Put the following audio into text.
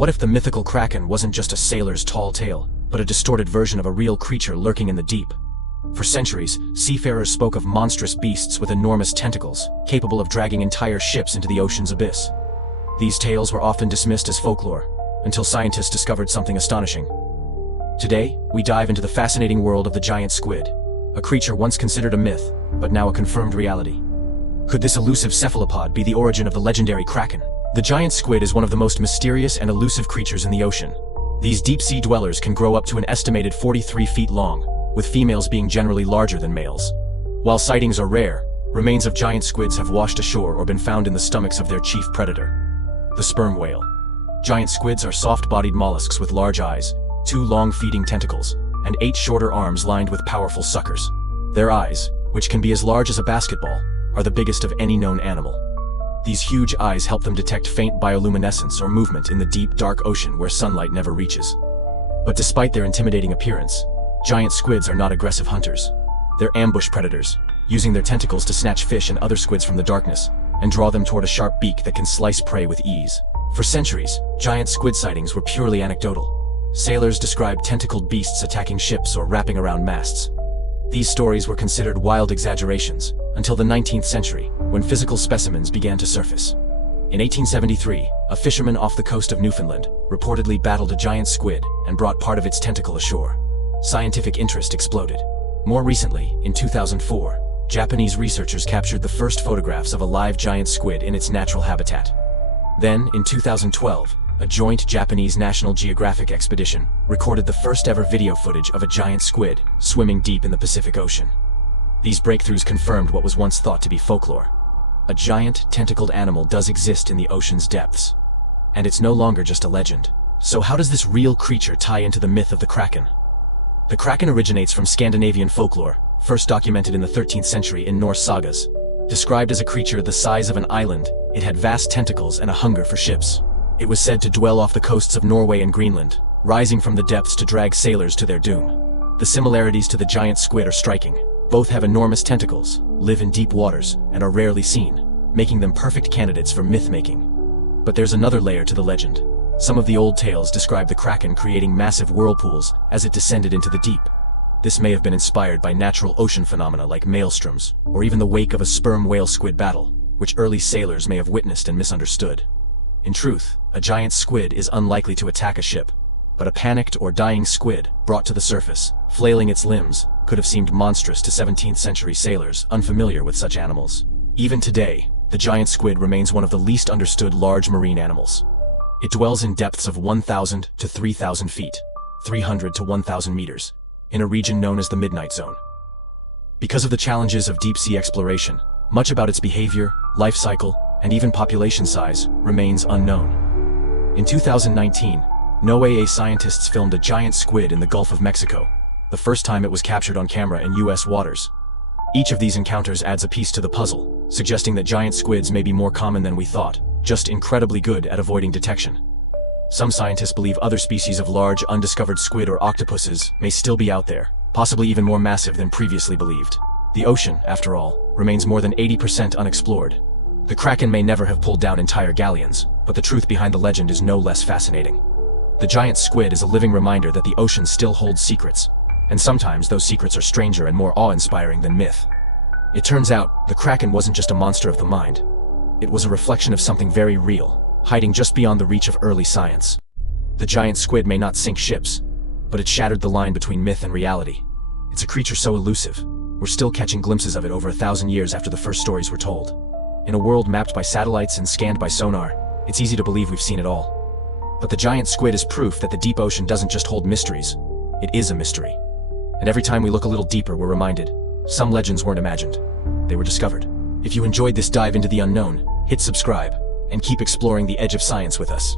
What if the mythical Kraken wasn't just a sailor's tall tale, but a distorted version of a real creature lurking in the deep? For centuries, seafarers spoke of monstrous beasts with enormous tentacles, capable of dragging entire ships into the ocean's abyss. These tales were often dismissed as folklore, until scientists discovered something astonishing. Today, we dive into the fascinating world of the giant squid, a creature once considered a myth, but now a confirmed reality. Could this elusive cephalopod be the origin of the legendary Kraken? The giant squid is one of the most mysterious and elusive creatures in the ocean. These deep-sea dwellers can grow up to an estimated 43 feet long, with females being generally larger than males. While sightings are rare, remains of giant squids have washed ashore or been found in the stomachs of their chief predator, the sperm whale. Giant squids are soft-bodied mollusks with large eyes, 2 long feeding tentacles, and 8 shorter arms lined with powerful suckers. Their eyes, which can be as large as a basketball, are the biggest of any known animal. These huge eyes help them detect faint bioluminescence or movement in the deep, dark ocean where sunlight never reaches. But despite their intimidating appearance, giant squids are not aggressive hunters. They're ambush predators, using their tentacles to snatch fish and other squids from the darkness, and draw them toward a sharp beak that can slice prey with ease. For centuries, giant squid sightings were purely anecdotal. Sailors described tentacled beasts attacking ships or wrapping around masts. These stories were considered wild exaggerations, until the 19th century, when physical specimens began to surface. In 1873, a fisherman off the coast of Newfoundland reportedly battled a giant squid and brought part of its tentacle ashore. Scientific interest exploded. More recently, in 2004, Japanese researchers captured the first photographs of a live giant squid in its natural habitat. Then, in 2012, a joint Japanese National Geographic expedition recorded the first ever video footage of a giant squid swimming deep in the Pacific Ocean. These breakthroughs confirmed what was once thought to be folklore. A giant, tentacled animal does exist in the ocean's depths. And it's no longer just a legend. So how does this real creature tie into the myth of the Kraken? The Kraken originates from Scandinavian folklore, first documented in the 13th century in Norse sagas. Described as a creature the size of an island, it had vast tentacles and a hunger for ships. It was said to dwell off the coasts of Norway and Greenland, rising from the depths to drag sailors to their doom. The similarities to the giant squid are striking. Both have enormous tentacles, live in deep waters, and are rarely seen, making them perfect candidates for myth-making. But there's another layer to the legend. Some of the old tales describe the Kraken creating massive whirlpools as it descended into the deep. This may have been inspired by natural ocean phenomena like maelstroms, or even the wake of a sperm whale-squid battle, which early sailors may have witnessed and misunderstood. In truth, a giant squid is unlikely to attack a ship, but a panicked or dying squid, brought to the surface, flailing its limbs, could have seemed monstrous to 17th century sailors unfamiliar with such animals. Even today, the giant squid remains one of the least understood large marine animals. It dwells in depths of 1,000 to 3,000 feet, 300 to 1,000 meters, in a region known as the Midnight Zone. Because of the challenges of deep-sea exploration, much about its behavior, life cycle, and even population size remains unknown. In 2019, NOAA scientists filmed a giant squid in the Gulf of Mexico, the first time it was captured on camera in US waters. Each of these encounters adds a piece to the puzzle, suggesting that giant squids may be more common than we thought, just incredibly good at avoiding detection. Some scientists believe other species of large, undiscovered squid or octopuses may still be out there, possibly even more massive than previously believed. The ocean, after all, remains more than 80% unexplored. The Kraken may never have pulled down entire galleons, but the truth behind the legend is no less fascinating. The giant squid is a living reminder that the ocean still holds secrets, and sometimes those secrets are stranger and more awe-inspiring than myth. It turns out, the Kraken wasn't just a monster of the mind. It was a reflection of something very real, hiding just beyond the reach of early science. The giant squid may not sink ships, but it shattered the line between myth and reality. It's a creature so elusive, we're still catching glimpses of it over 1,000 years after the first stories were told. In a world mapped by satellites and scanned by sonar, it's easy to believe we've seen it all. But the giant squid is proof that the deep ocean doesn't just hold mysteries, it is a mystery. And every time we look a little deeper, we're reminded, some legends weren't imagined, they were discovered. If you enjoyed this dive into the unknown, hit subscribe, and keep exploring the edge of science with us.